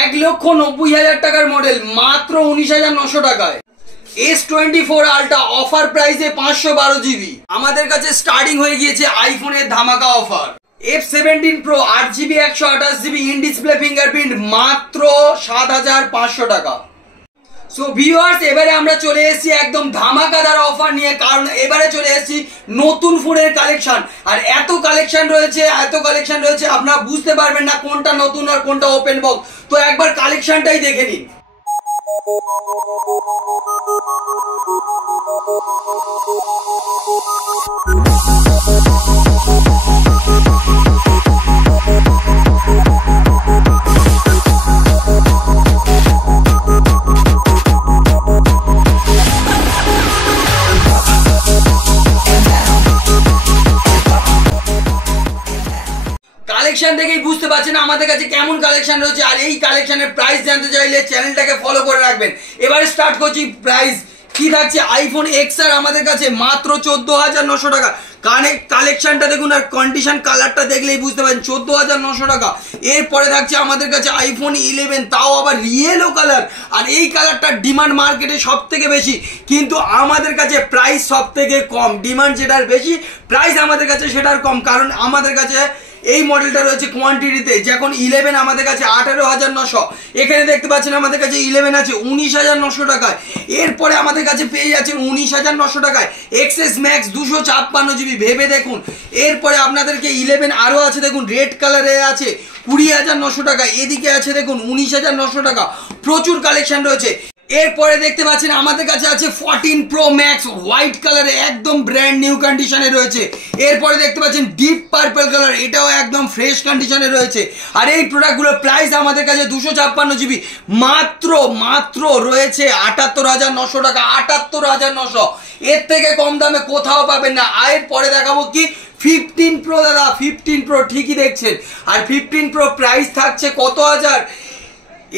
1,90,000 টাকার মডেল মাত্র 19,900 টাকায়। S24 আলট্রা অফার প্রাইসে 512 জিবি। আমাদের কাছে স্টার্টিং হয়ে গিয়েছে আইফোনের ধামাকা offer. F17 Pro 8GB 128GB in display fingerprint মাত্র 7,500 টাকা। সো ভিউয়ার্স, এবারে আমরা চলে এসেছি একদম ধামাকাদার অফার নিয়ে, কারণ এবারে চলে এসেছি নতুন ফোনের কালেকশন। আর এত কালেকশন রয়েছে আপনারা বুঝতে পারবেন না কোনটা নতুন আর কোনটা ওপেন বক্স। তো একবার কালেকশনটাই দেখে নিন। কালেকশন দেখেই বুঝতে পারছেন আমাদের কাছে কেমন কালেকশন রয়েছে। আর এই কালেকশনের প্রাইস জানতে চাইলে চ্যানেলটাকে ফলো করে রাখবেন। এবারে স্টার্ট করছি। প্রাইস কি থাকছে? আইফোন XR আমাদের কাছে মাত্র 14,900 টাকা। কালেকশনটা দেখুন আর কন্ডিশন কালারটা দেখলেই বুঝতে পারছেন 14,900 টাকা। এরপরে থাকছে আমাদের কাছে আইফোন 11, তাও আবার ইয়েলো কালার। আর এই কালারটার ডিমান্ড মার্কেটে সব থেকে বেশি, কিন্তু আমাদের কাছে প্রাইস সব থেকে কম। ডিমান্ড যেটার বেশি, প্রাইস আমাদের কাছে সেটার কম, কারণ আমাদের কাছে এই মডেলটা রয়েছে কোয়ান্টিটিতে। যখন 11 আমাদের কাছে 18,900, এখানে দেখতে পাচ্ছেন আমাদের কাছে 11 আছে 19,900 টাকায়। এরপরে আমাদের কাছে পেয়ে যাচ্ছেন 19,900 টাকায় XS Max 256 জিবি। ভেবে দেখুন। এরপরে আপনাদেরকে 11 আরো আছে, দেখুন রেড কালারে আছে 20,900 টাকা। এদিকে আছে দেখুন 19,900 টাকা। প্রচুর কালেকশন রয়েছে। এরপরে দেখতে পাচ্ছেন আমাদের কাছে আছে 14 Pro Max হোয়াইট কালারে, একদম ব্র্যান্ড নিউ কন্ডিশনে রয়েছে। এরপরে দেখতে পাচ্ছেন ডিপ পার্পল কালার, এটাও একদম ফ্রেশ কন্ডিশনে রয়েছে। আর এই প্রোডাক্টগুলোর প্রাইস আমাদের কাছে 256 জিবি মাত্র রয়েছে 78,900 টাকা। 78,900, এর থেকে কম দামে কোথাও পাবেন না। এরপরে দেখাবো কি 15 Pro। দাদা 15 Pro ঠিকই দেখছেন। আর 15 Pro প্রাইস থাকছে কত হাজার?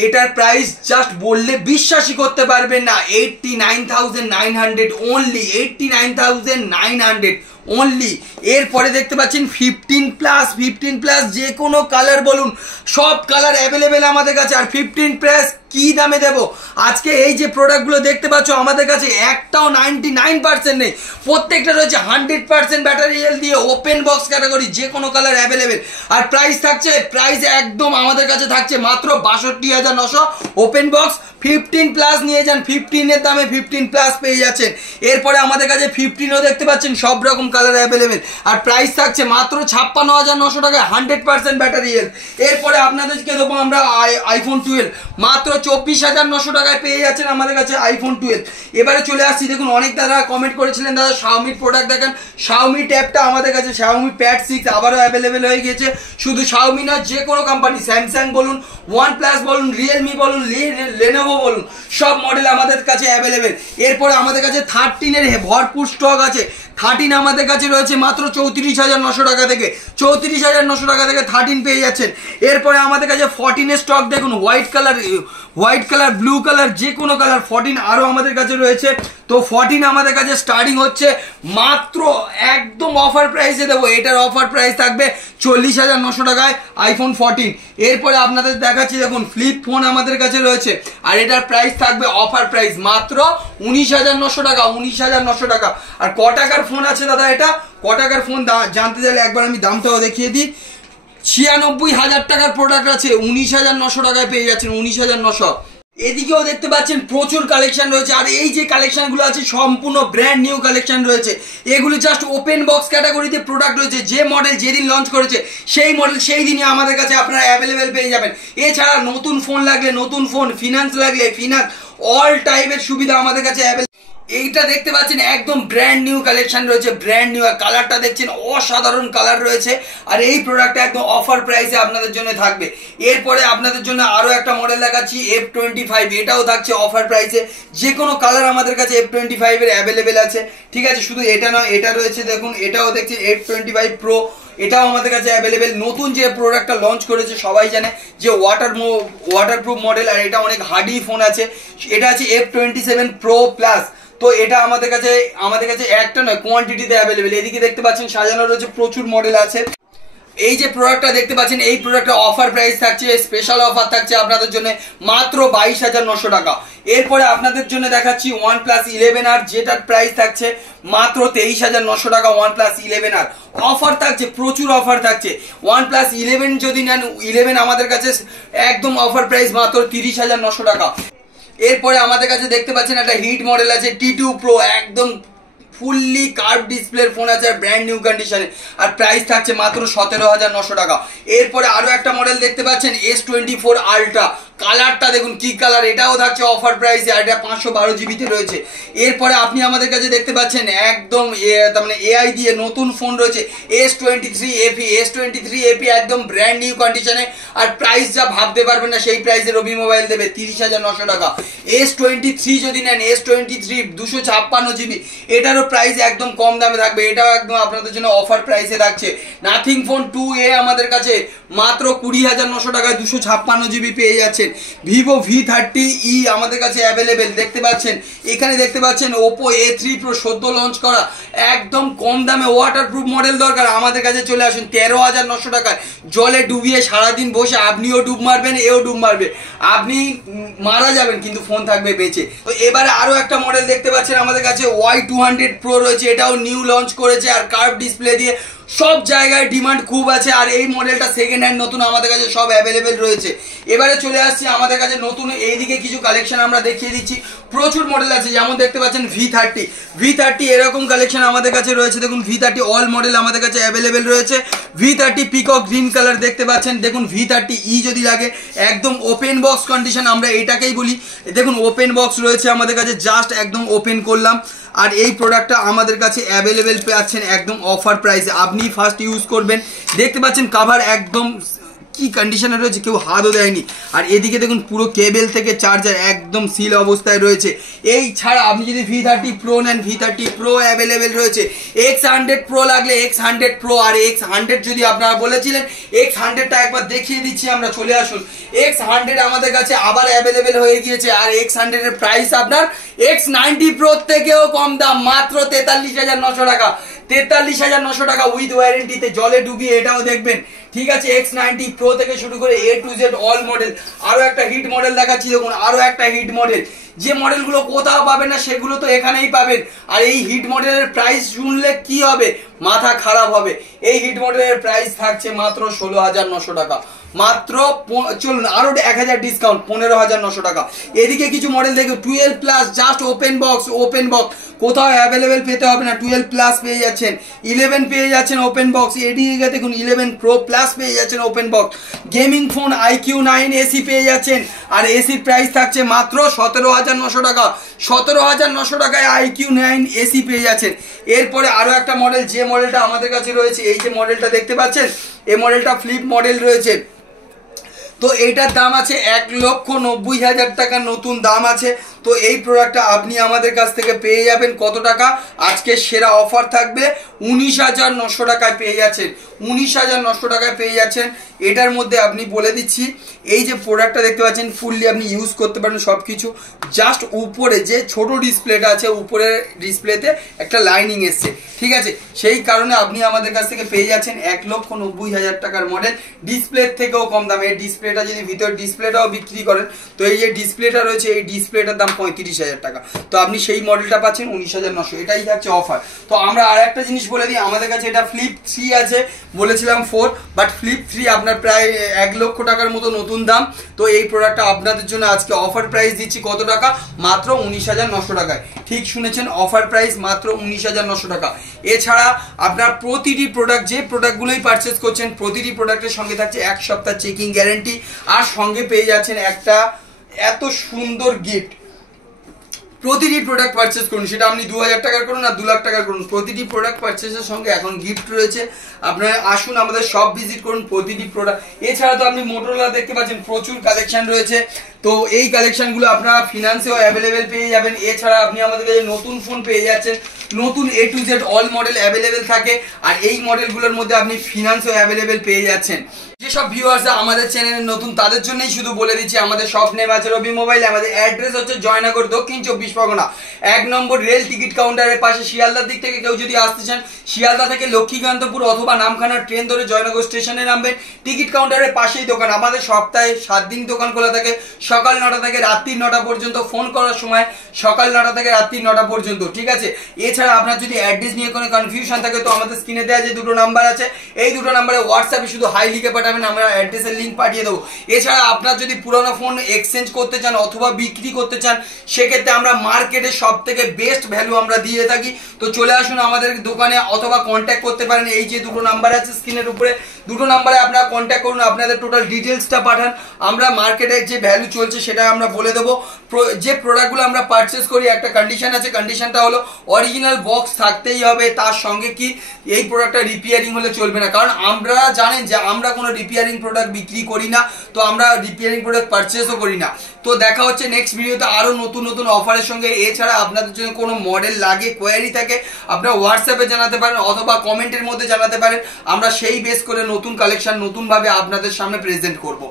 এটার প্রাইস জাস্ট বললে বিশ্বাসই করতে পারবেন না। 89,900 অনলি। 89,900 অনলি। এরপরে দেখতে পাচ্ছেন 15 প্লাস যে কোনো কালার বলুন, সব কালার অ্যাভেলেবেল আমাদের কাছে। আর 15 প্লাস কি দামে দেব? আজকে এই যে প্রোডাক্টগুলো দেখতে পাচ্ছ আমাদের কাছে একটাও 99% নেই, প্রত্যেকটা রয়েছে 100% ব্যাটারি হেলথ দিয়ে, ওপেন বক্স ক্যাটাগরি, যে কোনো কালার অ্যাভেলেবেল। আর প্রাইস একদম আমাদের কাছে থাকছে মাত্র 62,900 ওপেন বক্স। 15 প্লাস নিয়ে যান, 15 এর দামে 15 প্লাস পেয়ে যাচ্ছেন। এরপরে আমাদের কাছে 15ও দেখতে পাচ্ছেন সব রকম কালার অ্যাভেলেবেল। আর প্রাইস থাকছে মাত্র 56,900 টাকায় 100% ব্যাটারি হেলথ। এরপরে আপনাদেরকে দেবো আমরা আইফোন 12 মাত্র 24,900 টাকায় পেয়ে যাচ্ছেন আমাদের কাছে আইফোন 12। এবারে চলে আসছি, দেখুন অনেক দাদা কমেন্ট করেছিলেন দাদা শাওমির প্রোডাক্ট দেখেন। শাওমি ট্যাবটা আমাদের কাছে শাওমি প্যাড 6 আবারও অ্যাভেলেবেল হয়ে গিয়েছে। শুধু শাওমি না, যে কোনো কোম্পানি, স্যামসাং বলুন, OnePlus বলুন, রিয়েলমি বলুন, লেনোভো বলুন, সব মডেল আমাদের কাছে অ্যাভেলেবেল। এরপরে আমাদের কাছে 13 এর ভরপুর স্টক আছে। 13 আমাদের কাছে রয়েছে মাত্র 34,900 টাকা থেকে। 34,900 টাকা থেকে 13 পেয়ে যাচ্ছেন। এরপরে আমাদের কাছে 14 এর স্টক দেখুন, হোয়াইট কালার, ব্লু কালার, যে কোনো কালার 14 আরো আমাদের কাছে রয়েছে। তো 14 আমাদের কাছে স্টার্টিং হচ্ছে মাত্র একদম অফার প্রাইসে দেবো। এটার অফার প্রাইস থাকবে 40,900 টাকায় আইফোন 14। এরপরে আপনাদের দেখাচ্ছি, দেখুন ফ্লিপ ফোন আমাদের কাছে রয়েছে। আর এটার প্রাইস থাকবে অফার প্রাইস মাত্র 19,900 টাকা। 19,900 টাকা। আর ক টাকার ফোন আছে দাদা? এটা ক টাকার ফোন জানতে চাইলে একবার আমি দামটাও দেখিয়ে দিই। 96,000 টাকার প্রোডাক্ট আছে, 19,900 টাকায় পেয়ে যাচ্ছেন। 19,900। এদিকেও দেখতে পাচ্ছেন প্রচুর কালেকশন রয়েছে। আর এই যে কালেকশনগুলো আছে সম্পূর্ণ ব্র্যান্ড নিউ কালেকশন রয়েছে। এগুলো জাস্ট ওপেন বক্স ক্যাটাগরিতে প্রোডাক্ট রয়েছে। যে মডেল যেদিন লঞ্চ করেছে সেই মডেল সেই দিনই আমাদের কাছে আপনারা অ্যাভেলেবেল পেয়ে যাবেন। এছাড়া নতুন ফোন লাগলে নতুন ফোন, ফিনান্স লাগলে ফিনান্স, অল টাইপের সুবিধা আমাদের কাছে অ্যাভেলেবেল। এইটা দেখতে পাচ্ছেন একদম ব্র্যান্ড নিউ কালেকশন রয়েছে, ব্র্যান্ড নিউ। আর কালারটা দেখছেন অসাধারণ কালার রয়েছে। আর এই প্রোডাক্টটা একদম অফার প্রাইসে আপনাদের জন্য থাকবে। এরপরে আপনাদের জন্য আরো একটা মডেল দেখাচ্ছি F25, এটাও থাকছে অফার প্রাইসে। যে কোনো কালার আমাদের কাছে F25 এর অ্যাভেলেবেল আছে। ঠিক আছে, শুধু এটা নয়, এটা রয়েছে দেখুন, এটাও দেখছি F25 Pro, এটাও আমাদের কাছে অ্যাভেলেবেল। নতুন যে প্রোডাক্টটা লঞ্চ করেছে সবাই জানে যে ওয়াটারপ্রুফ মডেল। আর এটা অনেক হার্ডি ফোন আছে। এটা আছে F27 Pro Plus। তো এটা আমাদের কাছে একটা নয়, কোয়ান্টিটিতে অ্যাভেলেবেল। এদিকে দেখতে পাচ্ছেন সাজানো রয়েছে, প্রচুর মডেল আছে। এই যে প্রোডাক্টটা দেখতে পাচ্ছেন, এই প্রোডাক্টটা অফার প্রাইস থাকছে, স্পেশাল অফার থাকছে আপনাদের জন্য মাত্র 22,900 টাকা। এরপরে আপনাদের জন্য দেখাচ্ছি OnePlus 11R, যেটার প্রাইস থাকছে মাত্র 23,900 টাকা। OnePlus 11R অফার থাকছে, প্রচুর অফার থাকছে। OnePlus 11 যদি নেন, 11 আমাদের কাছে একদম অফার প্রাইস মাত্র 30,900 টাকা। এরপরে আমাদের কাছে দেখতে পাচ্ছেন একটা হিট মডেল আছে T2 Pro, একদম ফুললি কার্ভ ডিসপ্লের ফোন আছে, ব্র্যান্ড নিউ কন্ডিশনে, আর প্রাইস থাকছে মাত্র 17,900 টাকা। এরপরে আরো একটা মডেল দেখতে পাচ্ছেন S24 Ultra, কালারটা দেখুন কি কালার, এটাও থাকছে অফার প্রাইসে, আর এটা 512 জিবিতে রয়েছে। এরপরে আপনি আমাদের কাছে দেখতে পাচ্ছেন একদম তার মানে AI দিয়ে নতুন ফোন রয়েছে S23 FE, S23 FE একদম ব্র্যান্ড নিউ কন্ডিশনে, আর প্রাইস যা ভাবতে পারবেন না সেই প্রাইসে রবি মোবাইল দেবে 30,900 টাকা। S23 যদি নেন, S23 256 জিবি, এটারও প্রাইস একদম কম দামে থাকবে, এটাও একদম আপনাদের জন্য অফার প্রাইসে থাকছে। নাথিং ফোন 2A আমাদের কাছে মাত্র 20,900 টাকায় 256 জিবি পেয়ে যাচ্ছেন। Vivo V30e আমাদের কাছে অ্যাভেলেবেল দেখতে পাচ্ছেন। এখানে দেখতে পাচ্ছেন Oppo A3 Pro সদ্য লঞ্চ করা, একদম কম দামে ওয়াটারপ্রুফ মডেল দরকার, আমাদের কাছে চলে আসুন 13,900 টাকায়। জলে ডুবিয়ে সারাদিন বসে আপনিও ডুব মারবেন, এও ডুব মারবে, আপনি মারা যাবেন কিন্তু ফোন থাকবে বেঁচে। তো এবারে আরো একটা মডেল দেখতে পাচ্ছেন আমাদের কাছে Y200 Pro রয়েছে, এটাও নিউ লঞ্চ করেছে, আর কার্ভ ডিসপ্লে দিয়ে সব জায়গায় ডিমান্ড খুব আছে, আর এই মডেলটা সেকেন্ড হ্যান্ড নতুন আমাদের কাছে সব অ্যাভেলেবেল রয়েছে। এবারে চলে আসছি আমাদের কাছে নতুন এইদিকে কিছু কালেকশন আমরা দেখিয়ে দিচ্ছি, প্রচুর মডেল আছে। যেমন দেখতে পাচ্ছেন V30 এরকম কালেকশন আমাদের কাছে রয়েছে, দেখুন V30 অল মডেল আমাদের কাছে অ্যাভেলেবেল রয়েছে। V30 পিকক গ্রিন কালার দেখতে পাচ্ছেন, দেখুন V30e যদি লাগে একদম ওপেন বক্স কন্ডিশন, আমরা এটাকেই বলি। দেখুন ওপেন বক্স রয়েছে আমাদের কাছে, জাস্ট একদম ওপেন করলাম, আর এই প্রোডাক্টটা আমাদের কাছে অ্যাভেলেবেল পাচ্ছেন একদম অফার প্রাইসে, আপনি ফার্স্ট ইউজ করবেন। দেখতে পাচ্ছেন কাভার একদম কি কন্ডিশনে রয়েছে, কেউ হাতও দেয়নি, আর এদিকে দেখুন পুরো কেবল থেকে চার্জার একদম সিল অবস্থায় রয়েছে। এই ছাড়া আপনি যদি V30 Pro নেন, V30 Pro অ্যাভেলেবেল রয়েছে। X100 Pro লাগলে X100 Pro, আর X100 যদি আপনারা বলেছিলেন X100টা একবার দেখিয়ে দিচ্ছি আমরা, চলে আসুন। X100 আমাদের কাছে আবার অ্যাভেলেবেল হয়ে গিয়েছে, আর X100 এর প্রাইস আপনার X90 Pro থেকেও কম দাম, মাত্র 43,900 টাকা। 43,900 টাকা উইথ ওয়ারেন্টিতে, জলে ডুবিয়ে এটাও দেখবেন, ঠিক আছে। X90 Pro থেকে শুরু করে A to Z all model. আরো একটা হিট মডেল দেখাচ্ছি, দেখুন আরো একটা হিট মডেল, যে মডেলগুলো কোথাও পাবেন না সেগুলো তো এখানেই পাবেন। আর এই হিট মডেলের প্রাইস শুনলে কি হবে, মাথা খারাপ হবে। এই হিট মডেলের প্রাইস থাকছে মাত্র 16,900 টাকা, মাত্র চলুন আরো 1000 ডিসকাউন্ট, 15,900 টাকা। এদিকে কিছু মডেল দেখুন 12 প্লাস, জাস্ট ওপেন বক্স, কোথাও অ্যাভেলেবেল পেতে হবে না। 12 প্লাস পেয়ে যাচ্ছেন, 11 পেয়ে যাচ্ছেন ওপেন বক্স। এদিকে দেখুন 11 Pro প্লাস পেয়ে যাচ্ছেন open box. Gaming phone iQ9 AC পেয়ে যাচ্ছেন, আর এসির প্রাইস থাকছে মাত্র 17,900 টাকা। 17,900 টাকায় iQ9 AC পেয়ে যাচ্ছেন। এরপরে আরো একটা মডেল, যে মডেলটা আমাদের কাছে রয়েছে, এই যে মডেলটা দেখতে পাচ্ছেন, এই মডেলটা ফ্লিপ মডেল রয়েছে। তো এইটার দাম আছে 1,90,000 টাকা, নতুন দাম আছে। তো এই প্রোডাক্টটা আপনি আমাদের কাছ থেকে পেয়ে যাবেন কত টাকা, আজকে সেরা অফার থাকবে 19,900 টাকায় পেয়ে যাচ্ছেন। 19,900 টাকায় পেয়ে যাচ্ছেন। এটার মধ্যে আপনি বলে দিচ্ছি, এই যে প্রোডাক্টটা দেখতে পাচ্ছেন ফুললি আপনি ইউজ করতে পারেন সবকিছু। জাস্ট উপরে যে ছোট ডিসপ্লেটা আছে, উপরের ডিসপ্লেতে একটা লাইনিং এসছে, ঠিক আছে, সেই কারণে আপনি আমাদের কাছ থেকে পেয়ে যাচ্ছেন 1,90,000 টাকার মডেল, ডিসপ্লের থেকেও কম দামে। এই ডিসপ্লেটা যদি ভিতর ডিসপ্লেটাও বিক্রি করেন, তো এই যে ডিসপ্লেটা রয়েছে, এই ডিসপ্লেটার দাম 35,000 টাকা। তো আপনি সেই মডেলটা পাচ্ছেন 19,900, এটাই যাচ্ছে অফার। তো আমরা আর একটা জিনিস বলে দিই, আমাদের কাছে এটা ফ্লিপ 3 আছে, বলেছিলাম 4, বাট ফ্লিপ 3 আপনার প্রায় 1 লক্ষ টাকার মতো নতুন দাম। তো এই প্রোডাক্টটা আপনাদের জন্য আজকে অফার প্রাইস দিচ্ছি কত টাকা, মাত্র 19,900 টাকায়। ঠিক শুনেছেন, অফার প্রাইস মাত্র 19,900 টাকা। এছাড়া আপনার প্রতিটি প্রোডাক্ট, যে প্রোডাক্টগুলোই পারচেস করছেন, প্রতিটি প্রোডাক্টের সঙ্গে থাকছে 1 সপ্তাহ চেকিং গ্যারেন্টি, আর সঙ্গে পেয়ে যাচ্ছেন একটা এত সুন্দর গিফট। প্রতিটি প্রোডাক্ট পারচেস করুন, সেটা আপনি 2,000 টাকার করুন আর 2 লাখ টাকার করুন, প্রতিটি প্রোডাক্ট পারচেসের সঙ্গে এখন গিফট রয়েছে। আপনারা আসুন, আমাদের শপ ভিজিট করুন, প্রতিটি প্রোডাক্ট। এছাড়া তো আপনি মোটরোলা দেখতে পাচ্ছেন, প্রচুর কালেকশন রয়েছে। তো এই কালেকশনগুলো আপনারা ফিনান্সেও অ্যাভেলেবেল পেয়ে যাবেন। এছাড়া আপনি আমাদের কাছে নতুন ফোন পেয়ে যাচ্ছেন, নতুন A to Z all model available থাকে, আর এই মডেলগুলোর মধ্যে আপনি ফিনান্সেও অ্যাভেলেবেল পেয়ে যাচ্ছেন। যেসব ভিউয়ার্স আমাদের চ্যানেলে নতুন তাদের জন্যই শুধু বলে দিচ্ছি, আমাদের শপ নেম আছে রবি মোবাইল, আমাদের অ্যাড্রেস হচ্ছে জয়নগর দক্ষিণ 24 পরগনা, 1 নম্বর রেল টিকিট কাউন্টারের পাশে। শিয়ালদার দিক থেকে কেউ যদি আসতে চান, শিয়ালদা থেকে লক্ষ্মীকান্তপুর অথবা নামখানা ট্রেন ধরে জয়নগর স্টেশনে নামবেন, টিকিট কাউন্টারের পাশেই দোকান। আমাদের সপ্তাহে 7 দিন দোকান খোলা থাকে, সকাল 9টা থেকে রাত্রি 9টা পর্যন্ত। ফোন করার সময় সকাল 9টা থেকে রাত্রি 9টা পর্যন্ত, ঠিক আছে। এছাড়া আপনার যদি অ্যাড্রেস নিয়ে কোনো কনফিউশন থাকে তো আমাদের স্ক্রিনে দেওয়া যে 2টো নাম্বার আছে, এই 2টো নাম্বারে হোয়াটসঅ্যাপে শুধু হাই লিখে পাঠাবেন, আমরা অ্যাড্রেসের লিংক পাঠিয়ে দেবো। এছাড়া আপনার যদি পুরোনো ফোন এক্সচেঞ্জ করতে চান অথবা বিক্রি করতে চান, সেক্ষেত্রে আমরা মার্কেটে সব থেকে বেস্ট ভ্যালু আমরা দিয়ে থাকি। তো চলে আসুন আমাদের দোকানে অথবা কন্ট্যাক্ট করতে পারেন, এই যে 2টো নাম্বার আছে স্ক্রিনের উপরে, 2টো নাম্বারে আপনারা কন্ট্যাক্ট করুন, আপনাদের টোটাল ডিটেলসটা পাঠান, আমরা মার্কেটে যে ভ্যালু চলছে সেটা আমরা বলে দেবো। যে প্রোডাক্টগুলো আমরা পারচেস করি একটা কন্ডিশন আছে, কন্ডিশনটা হলো অরিজিনাল বক্স থাকতেই হবে, তার সঙ্গে কি এই প্রোডাক্টটা রিপেয়ারিং হলে চলবে না, কারণ আমরা জানেন যে আমরা কোনো রিপেয়ারিং প্রোডাক্ট বিক্রি করি না, তো আমরা রিপেয়ারিং প্রোডাক্ট পারচেসও করি না। তো দেখা হচ্ছে নেক্সট ভিডিওতে আরো নতুন নতুন অফারের সঙ্গে। এছাড়া আপনাদের জন্য কোনো মডেল লাগে, কোয়ারি থাকে, আপনারা হোয়াটসঅ্যাপে জানাতে পারেন অথবা কমেন্টের মধ্যে জানাতে পারেন, আমরা সেই বেস করে নতুন কালেকশন নতুনভাবে আপনাদের সামনে প্রেজেন্ট করব।